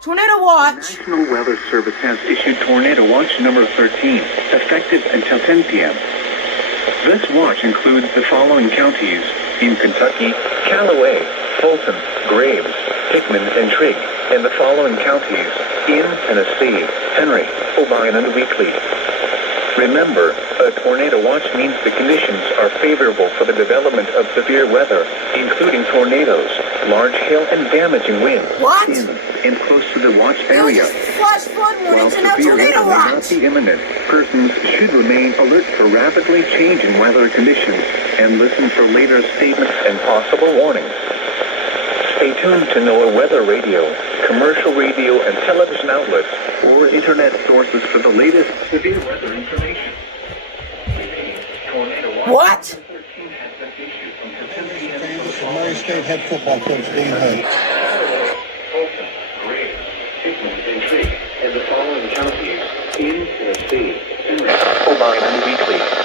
Tornado Watch. National Weather Service has issued Tornado Watch number 13, effective until 10 p.m. This watch includes the following counties in Kentucky: Callaway, Fulton, Graves, Hickman, and Trigg, and the following counties in Tennessee: Henry, Obion, and Weakley. Remember, a tornado watch means the conditions are favorable for the development of severe weather, including tornadoes, large hail, and damaging winds. What? In close to the watch area. Flash flood While warnings and now severe weather tornado may not watch. be imminent, persons should remain alert for rapidly changing weather conditions and listen for later statements and possible warnings. Stay tuned to NOAA weather radio, commercial radio and television outlets, or internet sources for the latest severe weather information. What? Murray State head football coach Dean Hood. Fulton, Graves, Hickman, and Trigg, and the following counties in Tennessee: Henry, Obion, and Weakley.